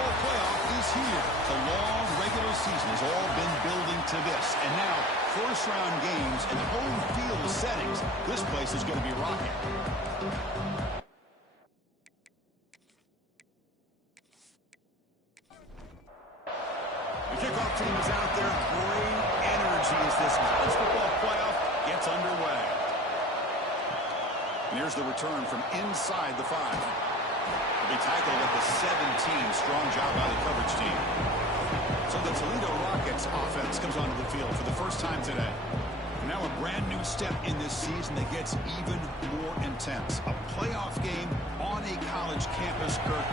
football playoff is here. The long regular season has all been building to this. And now, first-round games and home field settings. This place is going to be rocking. The kickoff team is out there. Great energy as this college football playoff gets underway. And here's the return from inside the 5. They tackled at the 17. Strong job by the coverage team. So the Toledo Rockets offense comes onto the field for the first time today. And now a brand new step in this season that gets even more intense. A playoff game on a college campus, Kirk.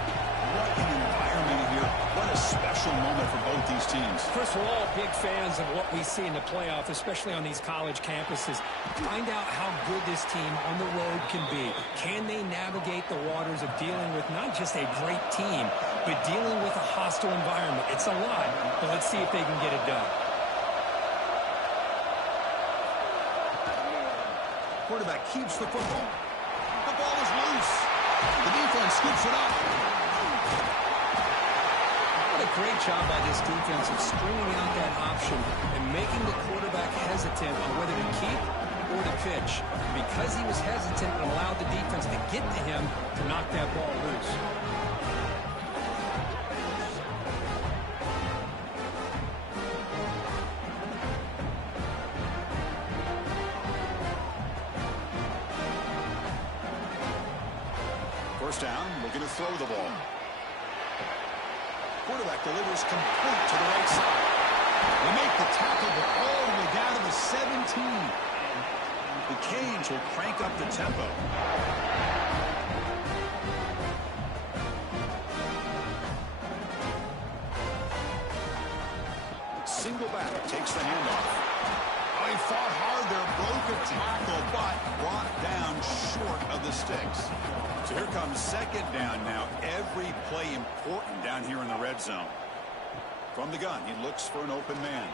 What an environment here. What a special moment for both these teams. Chris, we're all big fans of what we see in the playoff, especially on these college campuses. Find out how good this team on the road can be. Can they navigate the waters of dealing with not just a great team, but dealing with a hostile environment? It's a lot, but let's see if they can get it done. Quarterback keeps the football. The ball is loose. The defense scoops it up. What a great job by this defense of stringing out that option and making the quarterback hesitant on whether to keep or to pitch. Because he was hesitant and allowed the defense to get to him to knock that ball loose. First down, looking to throw the ball. Quarterback delivers complete to the right side. They make the tackle, but all the way down to the 17. The Canes will crank up the tempo. Single back takes the handoff. Oh, he fought hard there, broke a tackle, but brought down short of the sticks. So here comes second down now. Every play important down here in the red zone. From the gun, he looks for an open man.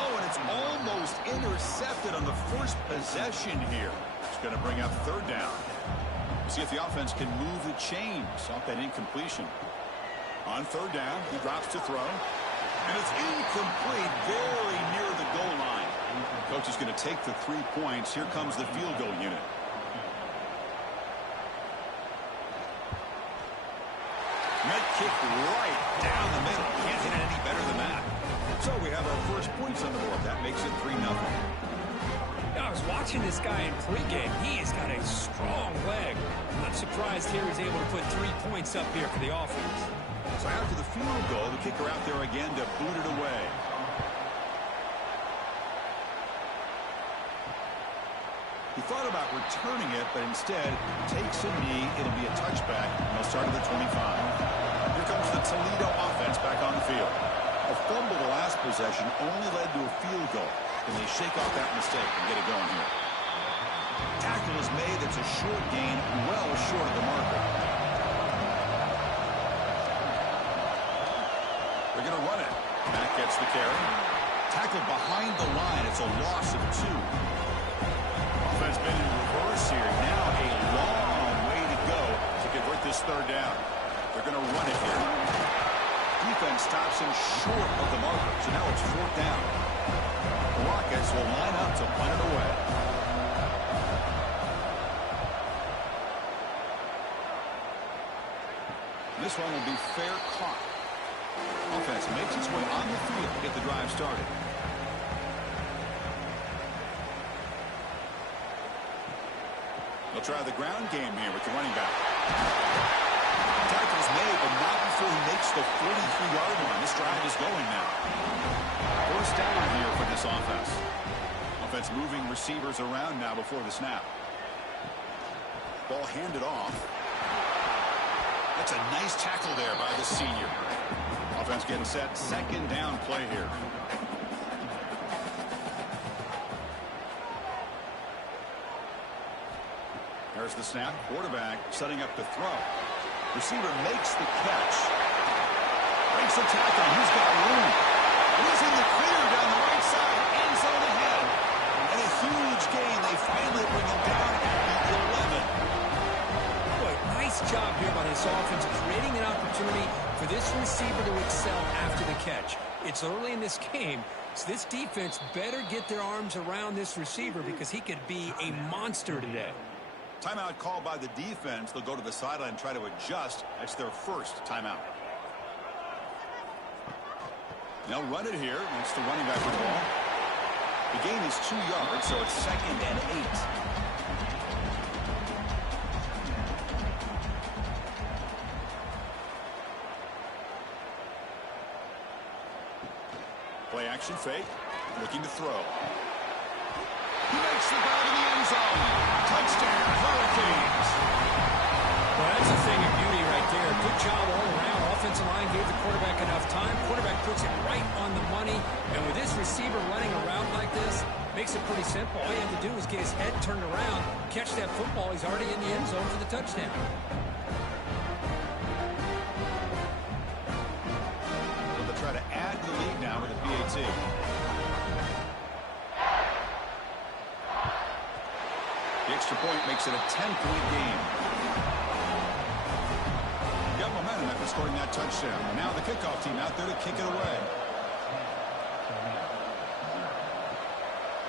Oh, and it's almost intercepted on the first possession here. It's going to bring up third down. See if the offense can move the chains off that incompletion. On third down, he drops to throw. And it's incomplete, very near the goal line. Coach is going to take the 3 points. Here comes the field goal unit. Med kick right down the middle. Can't hit it any better than that. So we have our first points on the board. That makes it 3-0. I was watching this guy in pregame. He has got a strong leg. I'm not surprised here he's able to put 3 points up here for the offense. So after the field goal, the kicker out there again to boot it away. He thought about returning it, but instead takes a knee. It'll be a touchback, and they'll start at the 25. Here comes the Toledo offense back on the field. A fumble the last possession only led to a field goal. Can they shake off that mistake and get it going here? Tackle is made. It's a short gain, well short of the marker. They're going to run it. Matt gets the carry. Tackle behind the line. It's a loss of 2. Offense been in reverse here. Now a long way to go to convert this third down. They're going to run it here. Defense stops him short of the marker. So now it's fourth down. The Rockets will line up to punt it away. This one will be fair caught. Offense makes its way on the field to get the drive started. They'll try the ground game here with the running back. Tackle's made, but not before he makes the 43-yard line. This drive is going now. First down here for this offense. Offense moving receivers around now before the snap. Ball handed off. That's a nice tackle there by the senior. Offense getting set. Second down play here. There's the snap. Quarterback setting up to throw. Receiver makes the catch. Breaks the tackle. He's got room. He's in the clear down the right side. End zone ahead. And a huge gain. They finally bring him down at the 11. Boy, nice job here by this offense, creating an opportunity receiver to excel after the catch. It's early in this game, so this defense better get their arms around this receiver because he could be a monster today. Timeout called by the defense. They'll go to the sideline and try to adjust. That's their first timeout. They'll run it here. That's the running back with the ball. The gain is 2 yards, so it's 2nd and 8. Play action fake. Looking to throw. He makes the grab in the end zone. Touchdown, Hurricanes. Well, that's a thing of beauty right there. Good job all around. Offensive line gave the quarterback enough time. Quarterback puts it right on the money. And with this receiver running around like this, makes it pretty simple. All you have to do is get his head turned around, catch that football. He's already in the end zone for the touchdown. So they'll try to add to the lead now with a PAT. The extra point makes it a 10-point game. Got momentum after scoring that touchdown. Now the kickoff team out there to kick it away.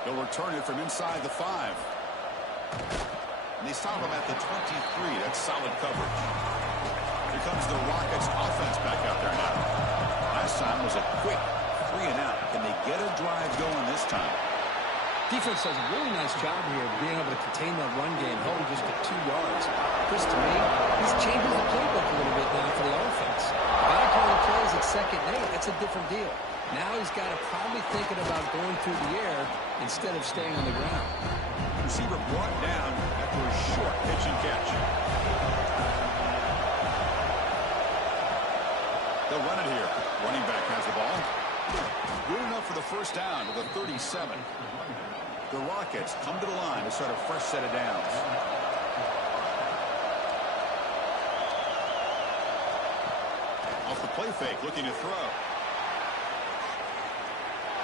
They'll return it from inside the 5. And they stop him at the 23. That's solid coverage. Here comes the Rockets offense back out there now. Last time was a quick 3 and out. Can they get a drive going this time? Defense does a really nice job here of being able to contain that run game, held him just to 2 yards. Chris, to me, he's changing the playbook a little bit now for the offense. The guy calling plays at 2nd and 8, that's a different deal. Now he's got to probably thinking about going through the air instead of staying on the ground. Receiver brought down after a short pitch and catch. They'll run it here. Running back has the ball. Good enough for the first down to the 37. The Rockets come to the line to start a fresh set of downs. Off the play fake, looking to throw.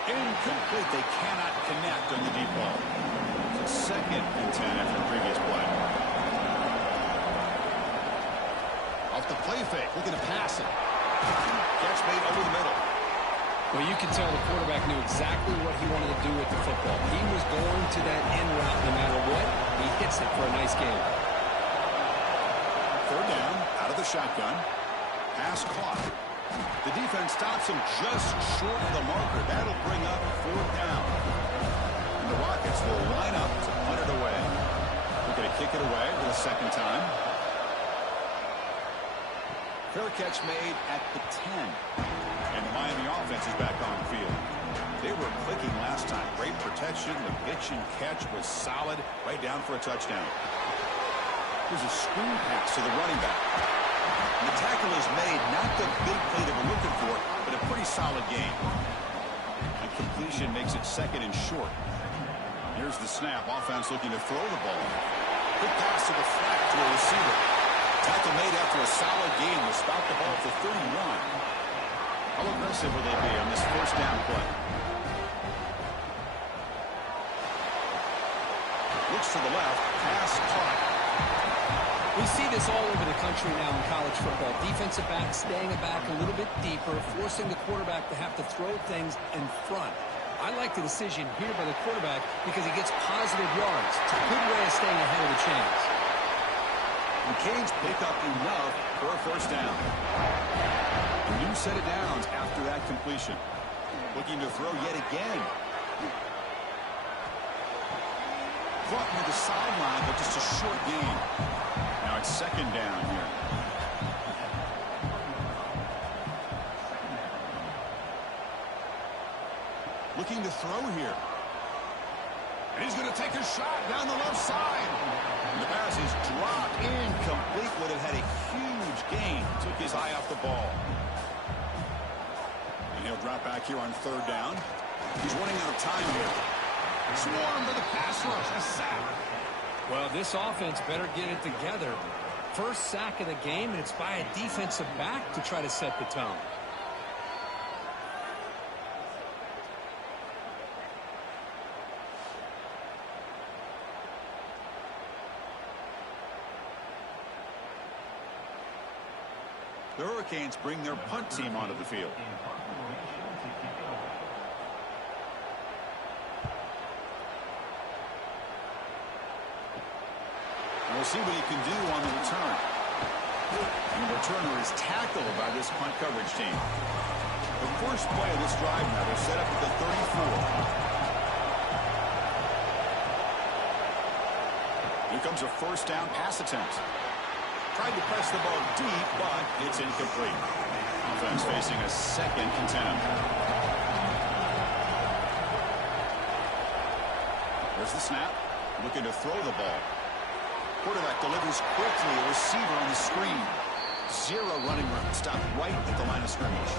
Incomplete. They cannot connect on the deep ball. So 2nd and 10 after the previous play. Off the play fake, looking to pass it. Catch made over the middle. Well, you can tell the quarterback knew exactly what he wanted to do with the football. He was going to that end route no matter what. He hits it for a nice game. 3rd down, out of the shotgun. Pass caught. The defense stops him just short of the marker. That'll bring up 4th down. And the Rockets will line up to punt it away. We're going to kick it away for the 2nd time. Fair catch made at the 10. And the Miami offense is back on the field. They were clicking last time. Great protection. The pitch and catch was solid. Right down for a touchdown. Here's a screen pass to the running back. And the tackle is made. Not the big play that we're looking for, but a pretty solid game. And completion makes it 2nd and short. Here's the snap. Offense looking to throw the ball. Good pass to the flat to a receiver. Tackle made after a solid game. Will stop the ball at the 31. How aggressive will they be on this first down play? Looks to the left. Pass caught. We see this all over the country now in college football. Defensive backs staying back a little bit deeper, forcing the quarterback to have to throw things in front. I like the decision here by the quarterback because he gets positive yards. It's a good way of staying ahead of the chains. And Canes pick up enough for a first down. A new set of downs after that completion. Looking to throw yet again. Caught near the sideline, but just a short gain. Now it's 2nd down here. Looking to throw here. And he's going to take a shot down the left side. And the pass is dropped incomplete. Would have had a huge gain. Took his eye off the ball. And he'll drop back here on 3rd down. He's running out of time here. Swarm for the pass rush. A sack. Well, this offense better get it together. First sack of the game, and it's by a defensive back to try to set the tone. The Hurricanes bring their punt team onto the field. We'll see what he can do on the return. And the returner is tackled by this punt coverage team. The first play of this drive now, they're set up at the 34. Here comes a first down pass attempt. Tried to press the ball deep, but it's incomplete. Offense facing a second and 10. There's the snap. Looking to throw the ball. Quarterback delivers quickly. A receiver on the screen. Zero running room. Stopped right at the line of scrimmage.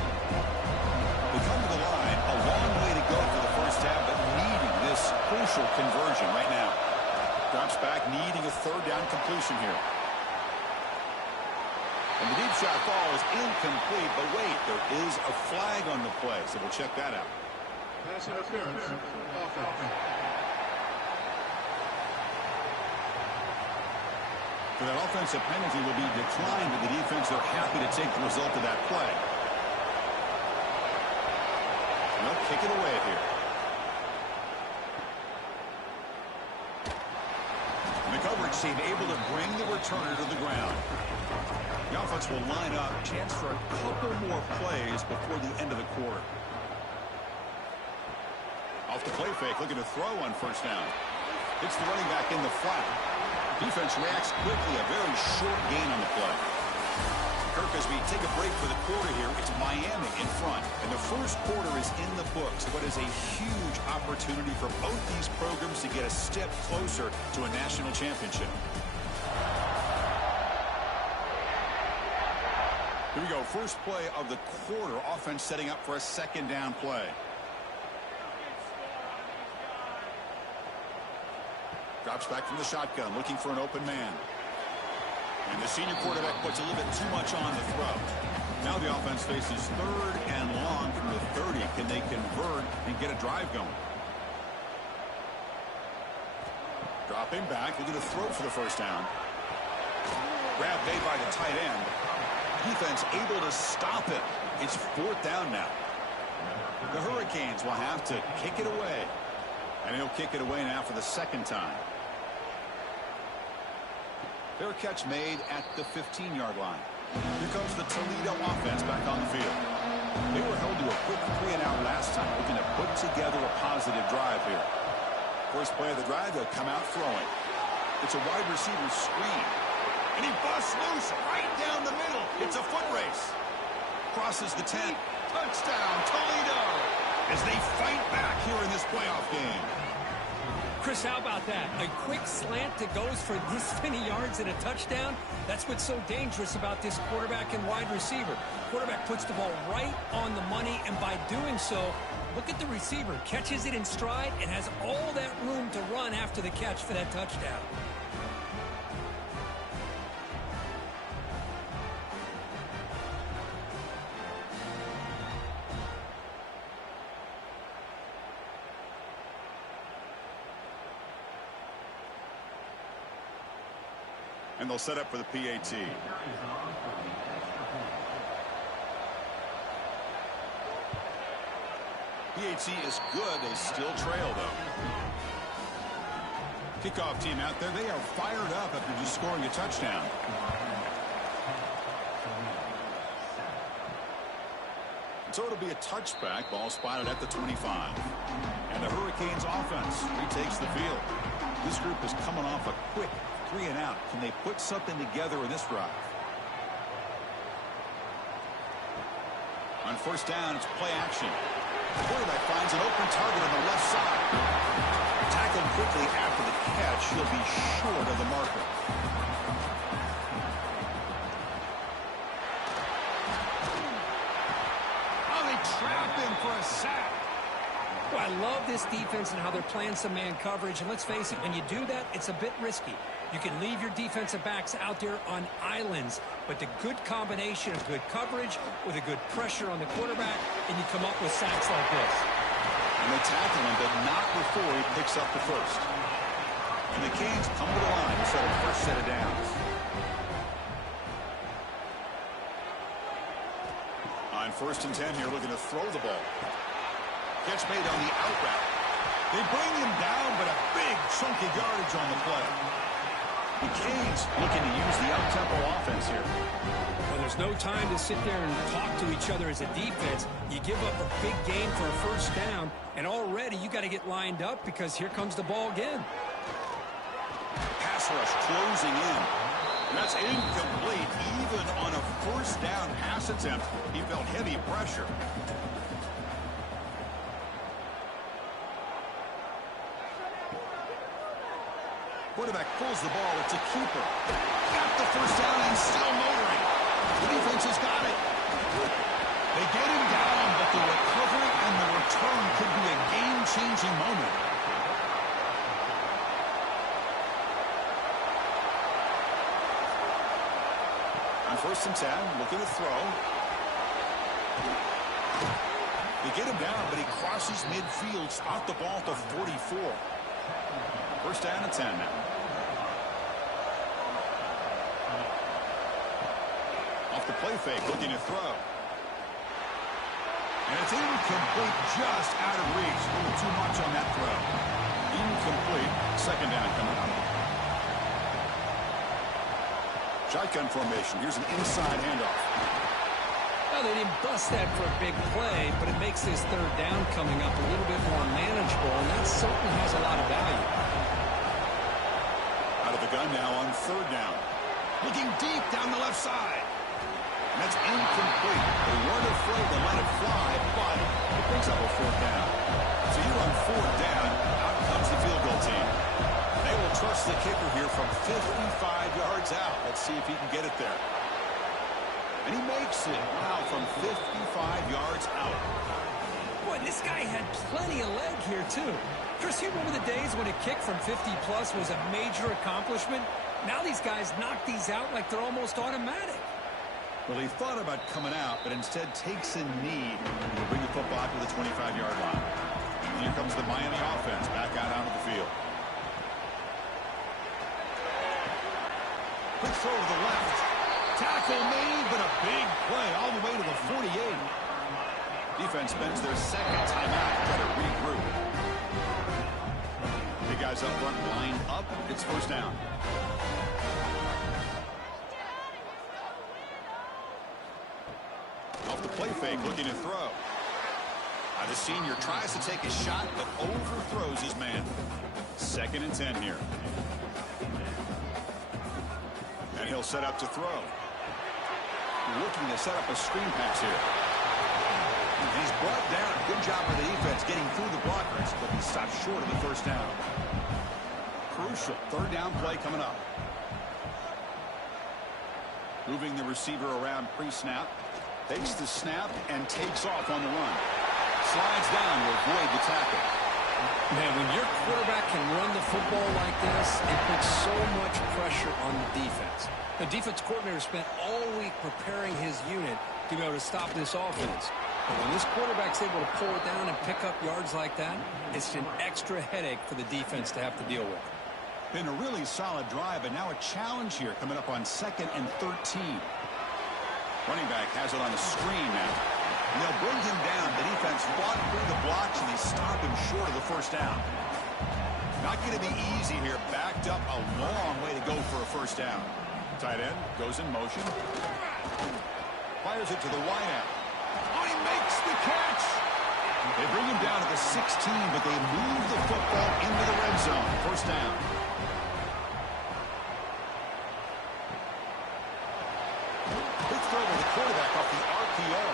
We come to the line. A long way to go for the first half, but needing this crucial conversion right now. Drops back, needing a third down completion here. And the deep shot ball is incomplete, but wait, there is a flag on the play, so we'll check that out. Pass interference. Offense. For that offensive penalty will be declined, but the defense, they're happy to take the result of that play. And they'll kick it away here. And the coverage team able to bring the returner to the ground. The offense will line up. Chance for a couple more plays before the end of the quarter. Off the play fake, looking to throw on first down. Hits the running back in the flat. Defense reacts quickly. A very short gain on the play. Kirk, as we take a break for the quarter here, it's Miami in front. And the first quarter is in the books. What is a huge opportunity for both these programs to get a step closer to a national championship. Here we go. First play of the quarter. Offense setting up for a second down play. Drops back from the shotgun, looking for an open man. And the senior quarterback puts a little bit too much on the throw. Now the offense faces third and long from the 30. Can they convert and get a drive going? Dropping back, looking to throw for the first down. Grab made by the tight end. Defense able to stop it. It's fourth down now. The Hurricanes will have to kick it away. And he'll kick it away now for the second time. Fair catch made at the 15-yard line. Here comes the Toledo offense back on the field. They were held to a quick 3-and-out last time, looking to put together a positive drive here. First play of the drive, they'll come out throwing. It's a wide receiver screen. And he busts loose right down the middle. It's a foot race. Crosses the 10. Touchdown, Toledo! As they fight back here in this playoff game. Chris, how about that? A quick slant that goes for this many yards and a touchdown. That's what's so dangerous about this quarterback and wide receiver. Quarterback puts the ball right on the money, and by doing so, look at the receiver. Catches it in stride and has all that room to run after the catch for that touchdown. And they'll set up for the PAT. PAT is good. They still trail, though. Kickoff team out there. They are fired up after just scoring a touchdown. So it'll be a touchback. Ball spotted at the 25. And the Hurricanes offense retakes the field. This group is coming off a quick 3-and-out. Can they put something together in this drive? On first down, it's play action. The quarterback finds an open target on the left side. Tackled quickly after the catch. He'll be short of the marker. Oh, they trap him for a sack. Well, I love this defense and how they're playing some man coverage. And let's face it, when you do that, it's a bit risky. You can leave your defensive backs out there on islands, but the good combination of good coverage with a good pressure on the quarterback, and you come up with sacks like this. And they tackle him, but not before he picks up the first. And the Canes come to the line to set a first set of downs. First and 10 here, looking to throw the ball. Catch made on the out route. They bring him down, but a big chunk of yardage on the play. The Canes looking to use the up-tempo offense here. Well, there's no time to sit there and talk to each other as a defense. You give up a big gain for a first down, and already you got to get lined up because here comes the ball again. Pass rush closing in. That's incomplete. Even on a first down pass attempt, he felt heavy pressure. Quarterback pulls the ball. It's a keeper. Got the first down and still motoring. The defense has got it. They get him down, but the recovery and the return could be a game-changing moment. On first and 10, looking to throw. They get him down, but he crosses midfield, out the ball to 44. First down and 10 now. Off the play fake, looking to throw. And it's incomplete, just out of reach. A little too much on that throw. Incomplete. Second down coming up. Shotgun formation. Here's an inside handoff. Well, they didn't bust that for a big play, but it makes this third down coming up a little bit more manageable, and that certainly has a lot of value. Out of the gun now on third down. Looking deep down the left side. And that's incomplete. They weren't afraid to let it fly, but it brings up a fourth down. So you're on fourth down. Out comes the field goal team. They will trust the kicker here from 55 yards out. Let's see if he can get it there. And he makes it. Wow, from 55 yards out. Boy, this guy had plenty of leg here, too. Chris, you remember the days when a kick from 50-plus was a major accomplishment? Now these guys knock these out like they're almost automatic. Well, he thought about coming out, but instead takes a knee to bring the football out to the 25-yard line. And here comes the Miami offense back out onto the field. Quick throw to the left. Tackle made, but a big play all the way to the 48. Defense spends their second timeout to try to regroup. The guys up front lined up. It's first down. Off the play fake, looking to throw. The senior tries to take a shot, but overthrows his man. Second and 10 here. And he'll set up to throw. Looking to set up a screen pass here. And he's brought down. Good job by the defense getting through the blockers, but he stopped short of the first down. Crucial third down play coming up. Moving the receiver around pre-snap. Takes the snap and takes off on the run. Slides down to avoid the tackle. Man, when your quarterback can run the football like this, it puts so much pressure on the defense. The defense coordinator spent all week preparing his unit to be able to stop this offense. But when this quarterback's able to pull it down and pick up yards like that, it's an extra headache for the defense to have to deal with. Been a really solid drive, but now a challenge here coming up on 2nd and 13. Running back has it on the screen now. And they'll bring him down. The defense fought through the blocks, and they stop him short of the first down. Not going to be easy here. Backed up a long way to go for a first down. Tight end goes in motion. Fires it to the wideout. Oh, he makes the catch. They bring him down to the 16, but they move the football into the red zone. First down. Quick throw to the quarterback off the RPO.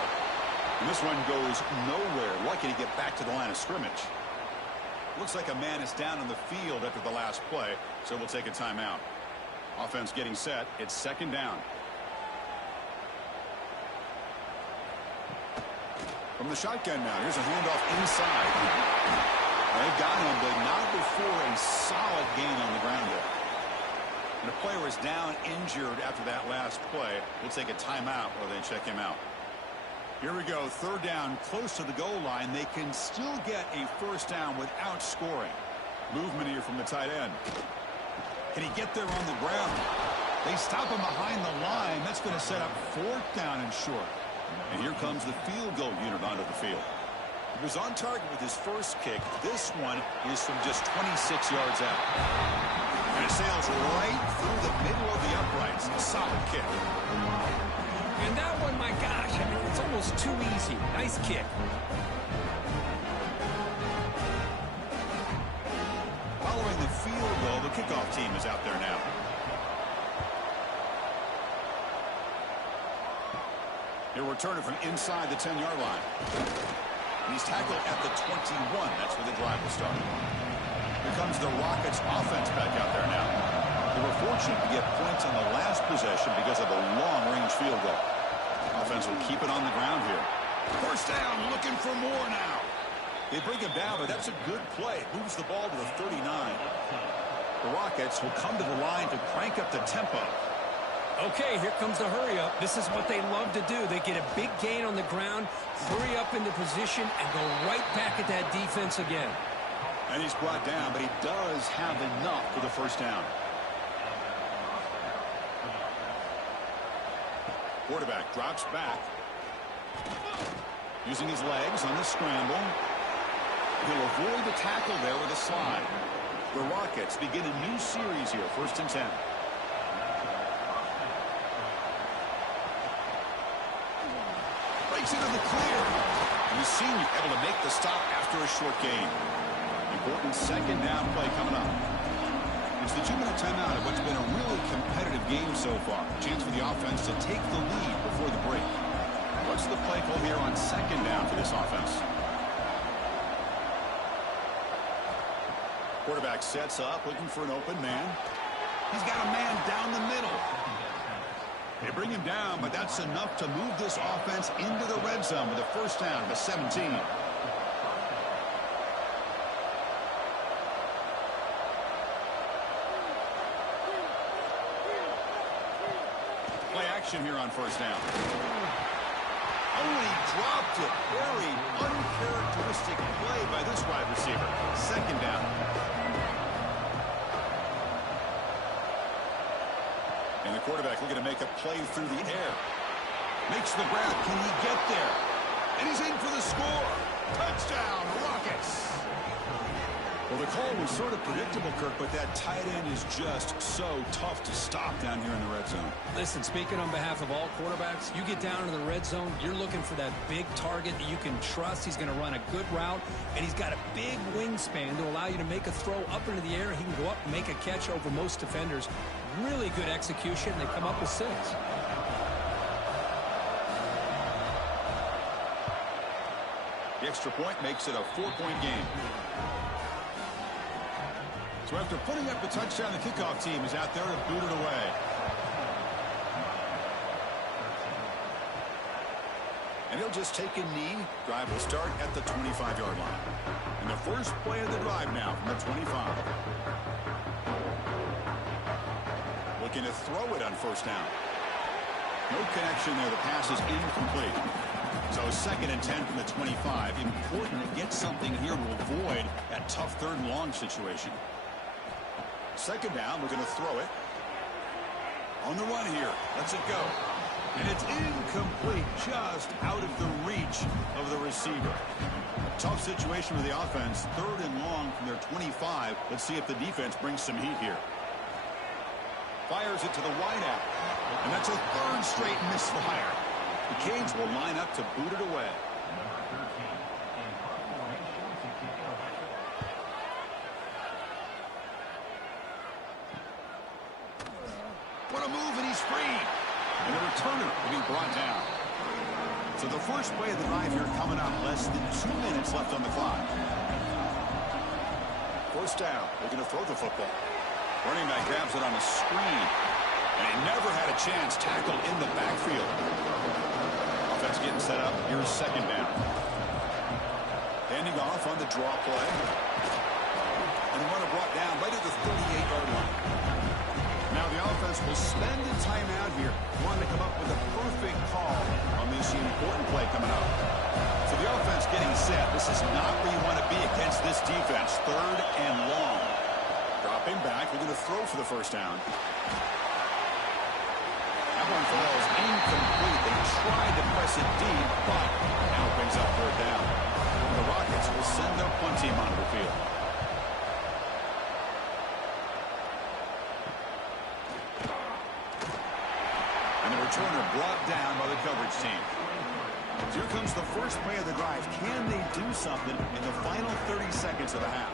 And this one goes nowhere. Lucky to get back to the line of scrimmage. Looks like a man is down on the field after the last play, so we'll take a timeout. Offense getting set. It's second down. From the shotgun now. Here's a handoff inside. They've got him, but not before a solid gain on the ground there. And the player is down injured after that last play. We'll take a timeout while they check him out. Here we go. Third down, close to the goal line. They can still get a first down without scoring. Movement here from the tight end. Can he get there on the ground? They stop him behind the line. That's going to set up fourth down and short. And here comes the field goal unit onto the field. He was on target with his first kick. This one is from just 26 yards out. And it sails right through the middle of the uprights. A solid kick. And that one, my gosh, I mean, it's almost too easy. Nice kick. Following the field goal, the kickoff team is out there now. He'll return it from inside the 10-yard line. And he's tackled at the 21. That's where the drive will start. Here comes the Rockets offense back out there now. They were fortunate to get points on the last possession because of a long-range field goal. Offense will keep it on the ground here. First down, looking for more now. They bring him down, but that's a good play. Moves the ball to the 39. The Rockets will come to the line to crank up the tempo. Okay, here comes the hurry up. This is what they love to do. They get a big gain on the ground, hurry up into position, and go right back at that defense again. And he's brought down, but he does have enough for the first down. Quarterback drops back. Using his legs on the scramble. He'll avoid the tackle there with a slide. The Rockets begin a new series here, 1st and 10. Breaks into the clear. And the senior able to make the stop after a short gain. Important 2nd down play coming up. It's the 2-minute timeout of what's been a really competitive game so far. Chance for the offense to take the lead before the break. What's the play call here on 2nd down for this offense? Quarterback sets up, looking for an open man. He's got a man down the middle. They bring him down, but that's enough to move this offense into the red zone with a first down to 17. Play action here on first down. Oh, he dropped it. Very uncharacteristic play by this wide receiver. 2nd down. And the quarterback looking to make a play through the air. Makes the grab. Can he get there? And he's in for the score. Touchdown, Rockets. Well, the call was sort of predictable, Kirk, but that tight end is just so tough to stop down here in the red zone. Listen, speaking on behalf of all quarterbacks, you get down to the red zone, you're looking for that big target that you can trust. He's going to run a good route, and he's got a big wingspan to allow you to make a throw up into the air. He can go up and make a catch over most defenders. Really good execution. They come up with 6. The extra point makes it a 4-point game. So after putting up the touchdown, the kickoff team is out there to boot it away. And he'll just take a knee. Drive will start at the 25-yard line. And the first play of the drive now from the 25. Looking to throw it on first down. No connection there. The pass is incomplete. So 2nd and 10 from the 25. Important to get something here to avoid that tough 3rd and long situation. 2nd down, we're going to throw it. On the run here. Lets it go. And it's incomplete, just out of the reach of the receiver. Tough situation for the offense. 3rd and long from their 25. Let's see if the defense brings some heat here. Fires it to the wideout. And that's a 3rd straight misfire. The Canes will line up to boot it away. What a move, and he's free. And the returner will be brought down. So the first play of the drive here coming up. Less than 2 minutes left on the clock. First down. They're going to throw the football. Running back grabs it on the screen. And he never had a chance. Tackled in the backfield. Offense getting set up. Here's 2nd down. Handing off on the draw play. And the runner brought down right at the 38-yard line. Now the offense will spend the timeout here. Wanting to come up with a perfect call on this important play coming up. So the offense getting set. This is not where you want to be against this defense. 3rd and long. Dropping back. We're going to throw for the first down. That one falls incomplete. They tried to press it deep, but now it brings up third down. The Rockets will send their punt team onto the field. And the returner brought down by the coverage team. Here comes the first play of the drive. Can they do something in the final 30 seconds of the half?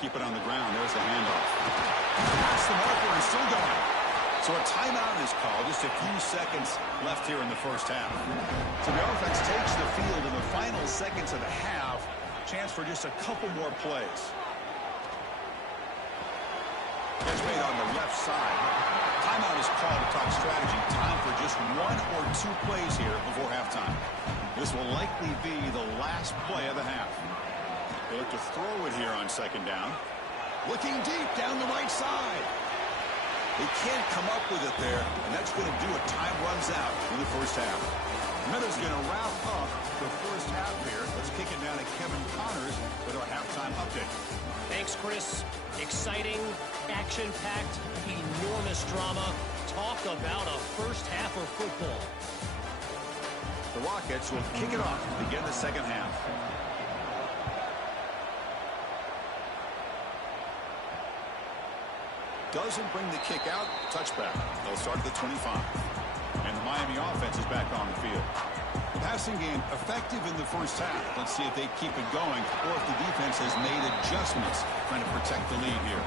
Keep it on the ground. There's the handoff. That's the marker is still going. So a timeout is called. Just a few seconds left here in the first half. So the offense takes the field in the final seconds of the half. Chance for just a couple more plays. Catch made on the left side. Timeout is called to talk strategy. Time for just one or two plays here before halftime. This will likely be the last play of the half. They look to throw it here on second down. Looking deep down the right side. They can't come up with it there, and that's going to do it. Time runs out in the first half. Miller's going to wrap up the first half here. Let's kick it down to Kevin Connors with our halftime update. Thanks, Chris. Exciting, action-packed, enormous drama. Talk about a first half of football. The Rockets will kick it off to begin the second half. Doesn't bring the kick out. Touchback. They'll start at the 25. And the Miami offense is back on the field. The passing game effective in the first half. Let's see if they keep it going or if the defense has made adjustments trying to protect the lead here.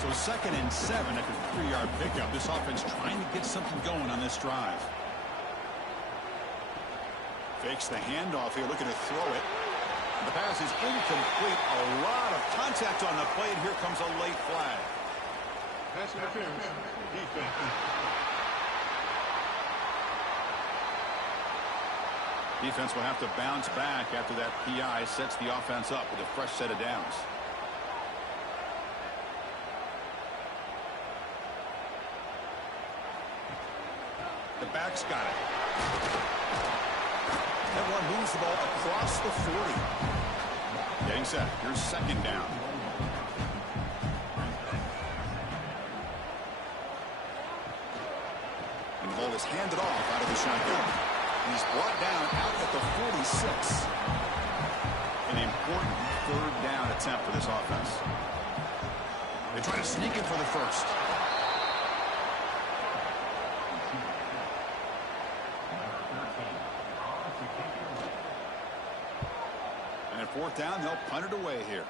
So 2nd and 7 after a 3-yard pickup. This offense trying to get something going on this drive. Fakes the handoff here, looking to throw it. The pass is incomplete. A lot of contact on the play, and here comes a late flag. Pass interference. Defense. Defense will have to bounce back after that PI sets the offense up with a fresh set of downs. The back's got it. That one moves the ball across the 40. Getting set. Here's second down. And the ball is handed off out of the shotgun. He's brought down out at the 46. An important third down attempt for this offense. They try to sneak it for the first. And at fourth down, they'll punt it away here.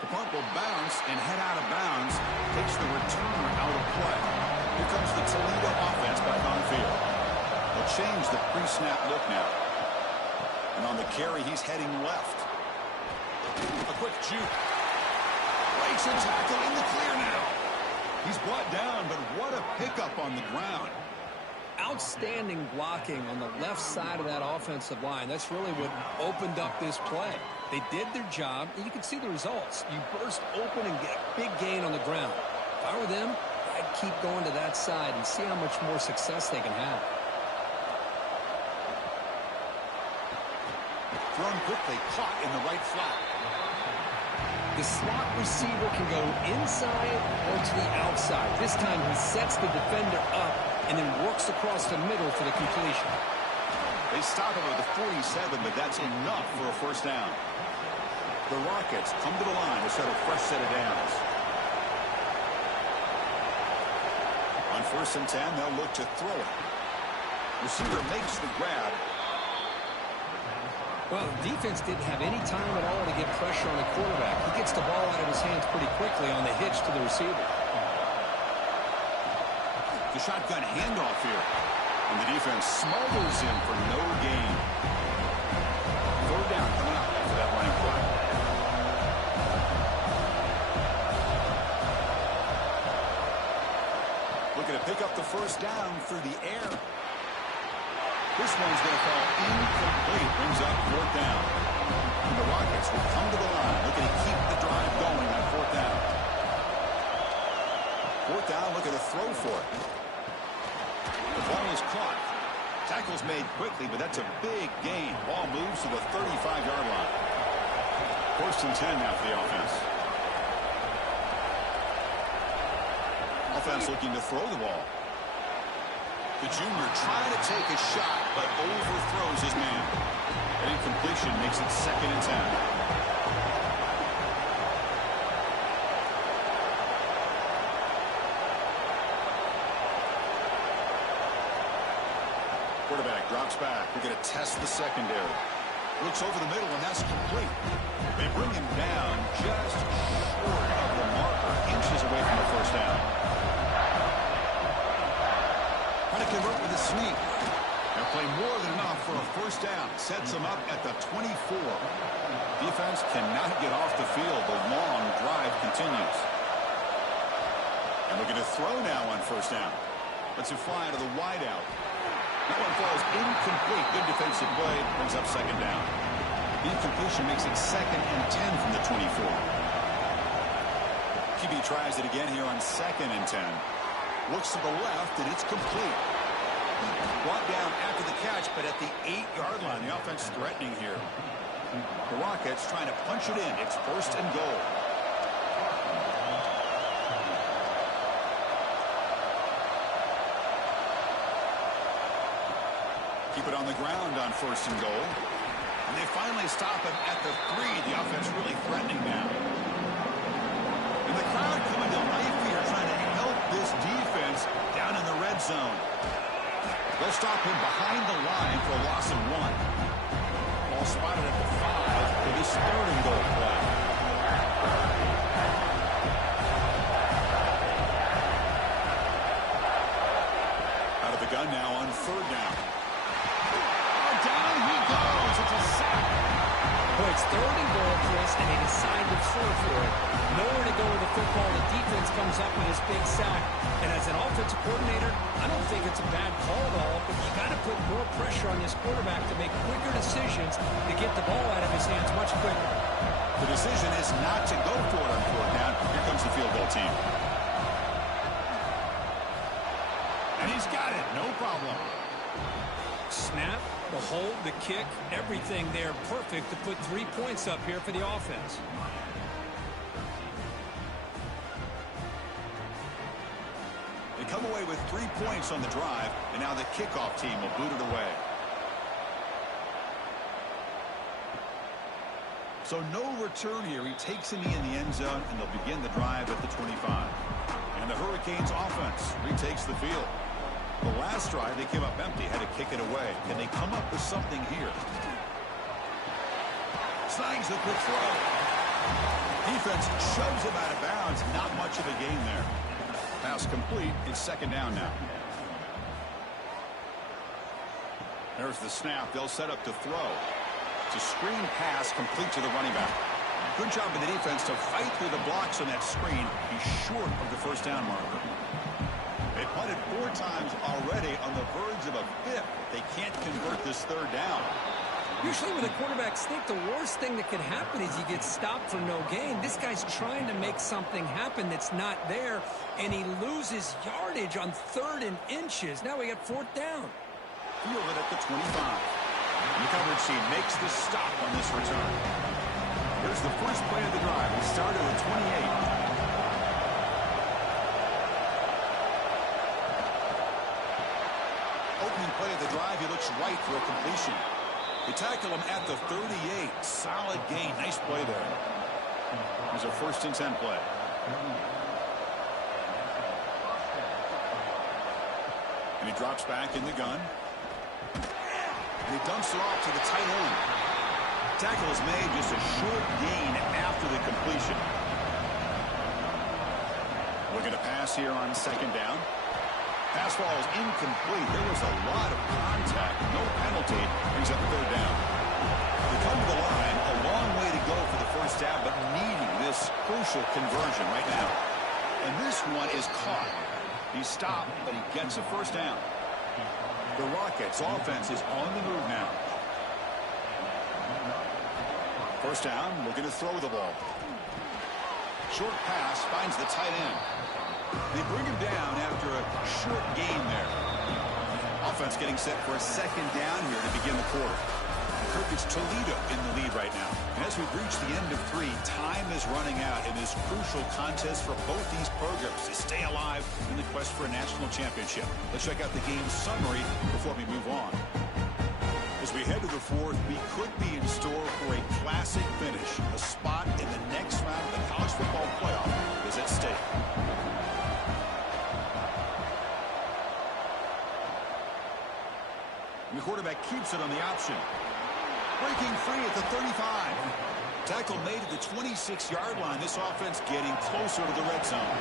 The punt will bounce and head out of bounds. Takes the returner out of play. Here comes the Toledo offense back on the field. They'll change the pre-snap look now. And on the carry, he's heading left. A quick juke. Breaks a tackle in the clear now. He's brought down, but what a pickup on the ground. Outstanding blocking on the left side of that offensive line. That's really what opened up this play. They did their job, and you can see the results. You burst open and get a big gain on the ground. If I were them, I'd keep going to that side and see how much more success they can have. Thrown quickly, caught in the right flat. The slot receiver can go inside or to the outside. This time he sets the defender up and then works across the middle for the completion. They stop him at the 47, but that's enough for a first down. The Rockets come to the line to set a fresh set of downs. On 1st and 10, they'll look to throw it. Receiver makes the grab. Well, the defense didn't have any time at all to get pressure on the quarterback. He gets the ball out of his hands pretty quickly on the hitch to the receiver. The shotgun handoff here. And the defense smothers him for no gain. Third down coming up after that running play. Looking to pick up the first down through the air. This one's going to fall incomplete. Brings up fourth down. And the Rockets will come to the line, looking to keep the drive going on fourth down. Fourth down, looking to throw for it. The ball is caught. Tackle's made quickly, but that's a big gain. Ball moves to the 35-yard line. 1st and 10 now for the offense. A offense looking to throw the ball. The junior trying to take a shot, but overthrows his man. An incompletion makes it 2nd and 10. Quarterback drops back. We're going to test the secondary. Looks over the middle, and that's complete. They bring him down just short of the marker, inches away from the first down. Trying to convert with a sneak. They'll play more than enough for a first down. Sets them up at the 24. Defense cannot get off the field. The long drive continues. And looking to throw now on first down. Let's it fly to the wideout. That one falls incomplete. Good defensive play. Brings up 2nd down. The incompletion makes it 2nd and 10 from the 24. QB tries it again here on 2nd and 10. Looks to the left, and it's complete. Brought down after the catch, but at the 8-yard line. The offense threatening here. The Rockets trying to punch it in. It's 1st and goal. Keep it on the ground on 1st and goal. And they finally stop him at the 3. The offense really threatening now. And the crowd coming to life here trying to help this defense down in the red zone. They'll stop him behind the line for a loss of 1. Ball spotted at the 5 for this 3rd and goal play. Out of the gun now on 3rd down. Down he goes. It's a sack. Boy, it's 3rd and goal, Chris, and they decide to throw for it. Nowhere to go with the football. The defense comes up with this big sack. And as an offensive coordinator, I don't think it's a bad call at all, but you got to put more pressure on this quarterback to make quicker decisions to get the ball out of his hands much quicker. The decision is not to go for it on 4th down. Here comes the field goal team. And he's got it. No problem. Snap, the hold, the kick, everything there perfect to put 3 points up here for the offense. They come away with 3 points on the drive, and now the kickoff team will boot it away. So no return here. He takes a knee in the end zone, and they'll begin the drive at the 25. And the Hurricanes offense retakes the field. The last drive, they came up empty, had to kick it away. Can they come up with something here? Snags the quick throw. Defense shoves him out of bounds. Not much of a gain there. Pass complete. It's 2nd down now. There's the snap. They'll set up to throw. It's a screen pass complete to the running back. Good job of the defense to fight through the blocks on that screen. He's short of the first down marker. They punted 4 times already on the verge of a 5th. They can't convert this 3rd down. Usually with a quarterback sneak, the worst thing that could happen is you get stopped for no gain. This guy's trying to make something happen that's not there, and he loses yardage on 3rd and inches. Now we got 4th down. Fielded at the 25. And the coverage team makes the stop on this return. Here's the first play of the drive. It started at 28. Play of the drive, he looks right for a completion. They tackle him at the 38. Solid gain. Nice play there. Here's a 1st and 10 play. And he drops back in the gun. And he dumps it off to the tight end. Tackle is made, just a short gain after the completion. Looking to pass here on 2nd down. Pass ball is incomplete. There was a lot of contact. No penalty. Brings up 3rd down. They come to the line. A long way to go for the first down, but needing this crucial conversion right now. And this one is caught. He stopped, but he gets a first down. The Rockets' offense is on the move now. First down, looking to throw the ball. Short pass finds the tight end. They bring him down after a short gain there. Offense getting set for a 2nd down here to begin the quarter. Kirk, it's Toledo in the lead right now. And as we've reached the end of 3, time is running out in this crucial contest for both these programs to stay alive in the quest for a national championship. Let's check out the game summary before we move on. As we head to the 4th, we could be in store for a classic finish. A spot in the next round of the college football playoff is at stake. And the quarterback keeps it on the option. Breaking free at the 35. Tackle made at the 26-yard line. This offense getting closer to the red zone.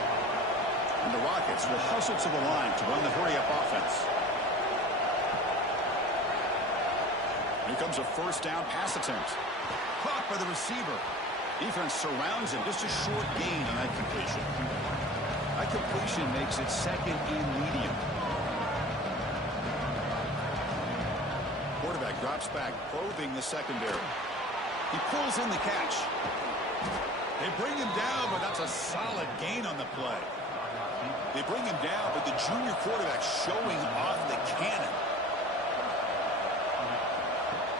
And the Rockets will hustle to the line to run the hurry-up offense. Here comes a first down pass attempt. Caught by the receiver. Defense surrounds him. Just a short gain on that completion. That completion makes it second and medium. Quarterback drops back, probing the secondary. He pulls in the catch. They bring him down, but that's a solid gain on the play. They bring him down, but the junior quarterback showing off the cannon.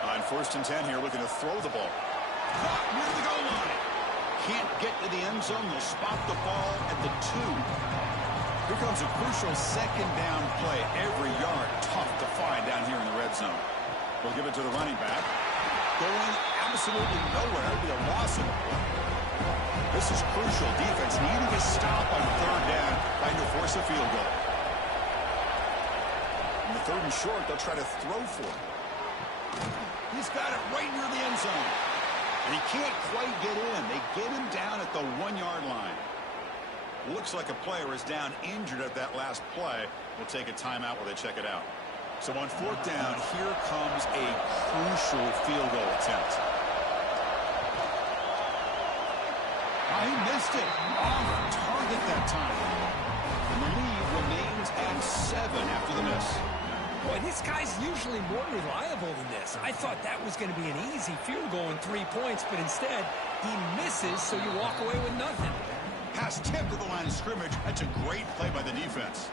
On 1st and 10 here, looking to throw the ball. Caught near the goal line. Can't get to the end zone. They'll spot the ball at the 2. Here comes a crucial second down play. Every yard tough to find down here in the red zone. We'll give it to the running back. Going absolutely nowhere. That would be a loss in the play. This is crucial. Defense needing a stop on 3rd down, trying to force a field goal. In the 3rd and short, they'll try to throw for it. He's got it right near the end zone. And he can't quite get in. They get him down at the 1-yard line. Looks like a player is down injured at that last play. We'll take a timeout while they check it out. So on 4th down, here comes a crucial field goal attempt. Oh, he missed it. Off target that time. And the lead remains at 7 after the miss. Boy, this guy's usually more reliable than this. I thought that was going to be an easy field goal in 3 points, but instead, he misses, so you walk away with nothing. Pass tipped to the line of scrimmage. That's a great play by the defense.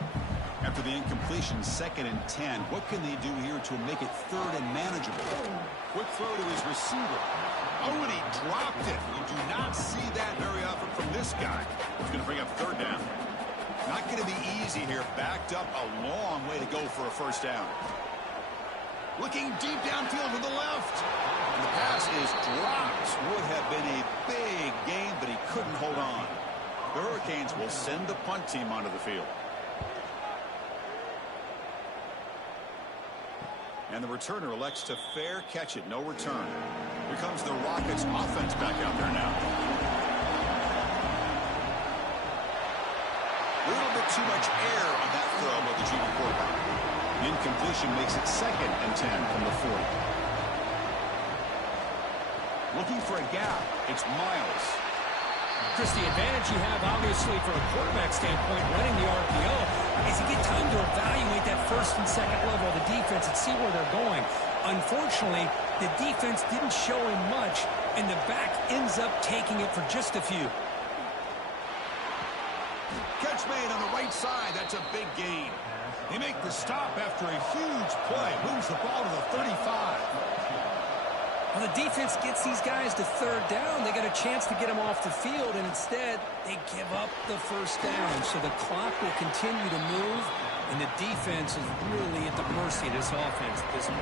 After the incompletion, 2nd and 10. What can they do here to make it 3rd and manageable? Quick throw to his receiver. Oh, and he dropped it. You do not see that very often from this guy. He's going to bring up 3rd down. Not going to be easy here. Backed up a long way to go for a first down. Looking deep downfield to the left. And the pass is dropped. Would have been a big gain, but he couldn't hold on. The Hurricanes will send the punt team onto the field. And the returner elects to fair catch it. No return. Here comes the Rockets offense back out there now. A little bit too much air on that throw by the junior quarterback. The incompletion makes it 2nd and 10 from the 40. Looking for a gap. It's Miles. Chris, the advantage you have, obviously, from a quarterback standpoint, running the RPO, is you get time to evaluate that 1st and 2nd level of the defense and see where they're going. Unfortunately, the defense didn't show him much, and the back ends up taking it for just a few. Catch made on the right side. That's a big gain. They make the stop after a huge play. Moves the ball to the 35. Well, the defense gets these guys to 3rd down. They got a chance to get them off the field, and instead, they give up the first down. So the clock will continue to move, and the defense is really at the mercy of this offense at this point.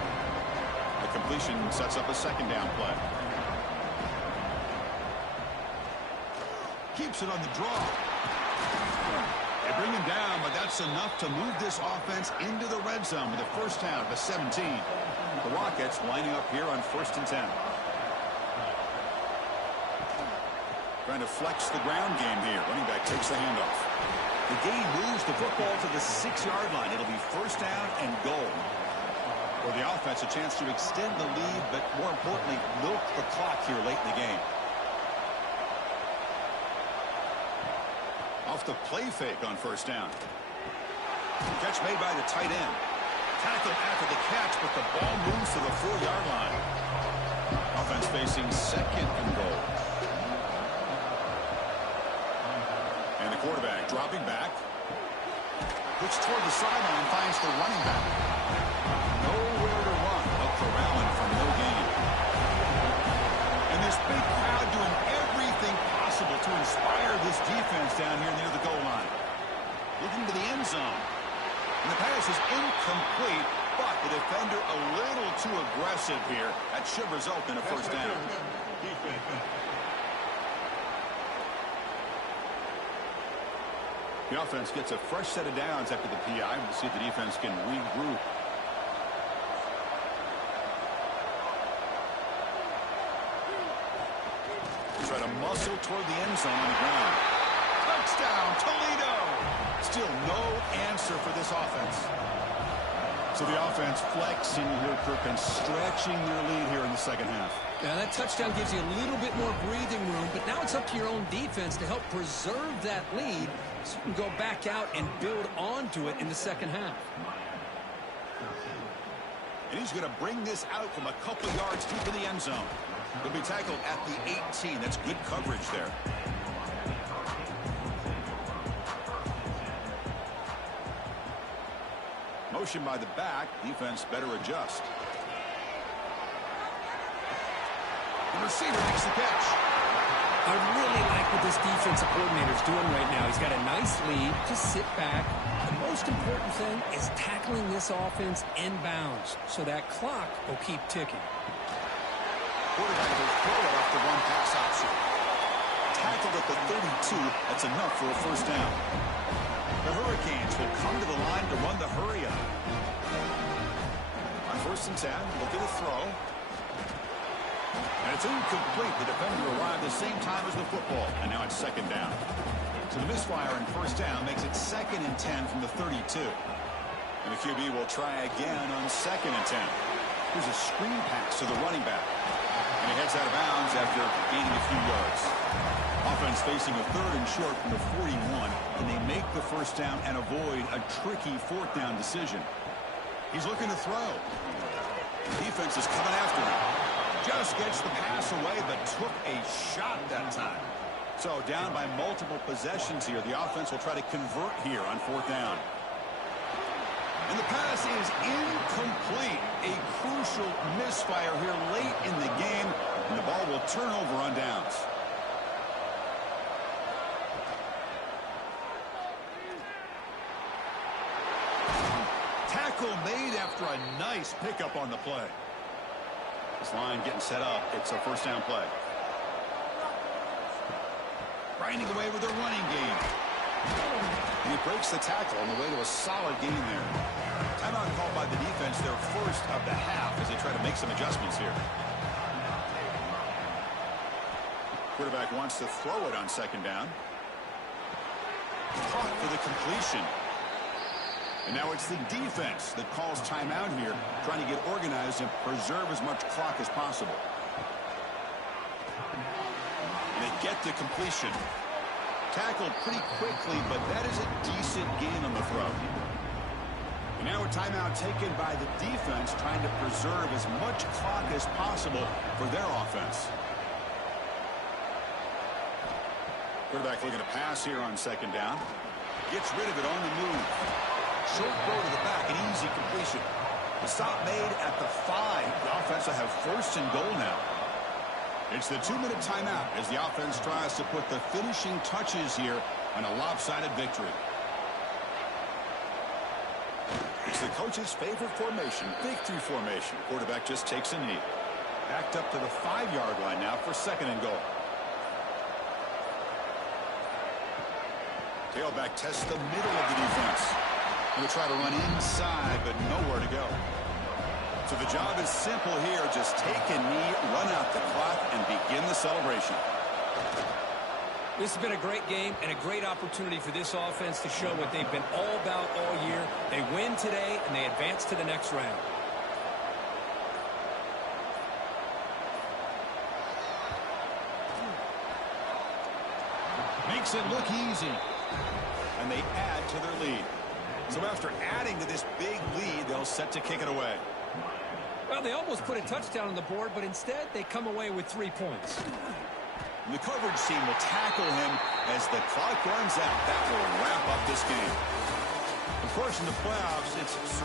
The completion sets up a 2nd down play. Keeps it on the draw. They bring him down, but that's enough to move this offense into the red zone with a first down at the 17. The Rockets lining up here on 1st and 10. Trying to flex the ground game here. Running back takes the handoff. The gain moves the football to the 6-yard line. It'll be first down and goal. For the offense, a chance to extend the lead, but more importantly, milk the clock here late in the game. Off the play fake on first down. Catch made by the tight end. Tackle after the catch, but the ball moves to the 4-yard line. Offense facing 2nd and goal. And the quarterback dropping back. Looks toward the sideline, finds the running back. Nowhere to run. They'll corral him for no gain. pass is incomplete, but the defender a little too aggressive here. That should result in a first down. The offense gets a fresh set of downs after the PI. We'll see if the defense can regroup. Try to muscle toward the end zone on the ground. Touchdown, Toledo! Still no answer for this offense. So the offense flexing here, Kirk, and stretching their lead here in the second half. Yeah, that touchdown gives you a little bit more breathing room, but now it's up to your own defense to help preserve that lead so you can go back out and build onto it in the second half. And he's going to bring this out from a couple yards deep in the end zone. He'll be tackled at the 18. That's good coverage there. Motion by the back. Defense better adjust. The receiver makes the catch. I really like what this defensive coordinator is doing right now. He's got a nice lead. Just sit back. The most important thing is tackling this offense inbounds so that clock will keep ticking. Quarterback will throw it off the one pass option. Tackled at the 32. That's enough for a first down. The Hurricanes will come to the line to run the hurry up. On 1st and 10, look at the throw. And it's incomplete. The defender arrived the same time as the football. And now it's second down. So the misfire in first down makes it 2nd and 10 from the 32. And the QB will try again on 2nd and 10. Here's a screen pass to the running back. And he heads out of bounds after gaining a few yards. Offense facing a 3rd and short from the 41. And they make the first down and avoid a tricky 4th down decision. He's looking to throw. The defense is coming after him. Just gets the pass away, but took a shot that time. So down by multiple possessions here. The offense will try to convert here on 4th down. And the pass is incomplete. A crucial misfire here late in the game. And the ball will turn over on downs. Tackle made after a nice pickup on the play. This line getting set up. It's a first down play. Grinding away with a running game. And he breaks the tackle on the way to a solid gain there. Timeout called by the defense, their first of the half, as they try to make some adjustments here. Quarterback wants to throw it on 2nd down. Caught for the completion. And now it's the defense that calls timeout here, trying to get organized and preserve as much clock as possible. And they get the completion. Tackled pretty quickly, but that is a decent gain on the throw. And now a timeout taken by the defense, trying to preserve as much clock as possible for their offense. Quarterback looking to pass here on 2nd down. Gets rid of it on the move. Short throw to the back, an easy completion. The stop made at the 5. The offense will have 1st and goal now. It's the 2-minute timeout as the offense tries to put the finishing touches here on a lopsided victory. It's the coach's favorite formation, victory formation. Quarterback just takes a knee. Backed up to the 5-yard line now for 2nd and goal. Tailback tests the middle of the defense. He'll try to run inside, but nowhere to go. So the job is simple here. Just take a knee, run out the clock, and begin the celebration. This has been a great game and a great opportunity for this offense to show what they've been all about all year. They win today, and they advance to the next round. Makes it look easy. And they add to their lead. So after adding to this big lead, they'll set to kick it away. Well, they almost put a touchdown on the board, but instead they come away with 3 points. And the coverage team will tackle him as the clock runs out. That will wrap up this game. Of course, in the playoffs, it's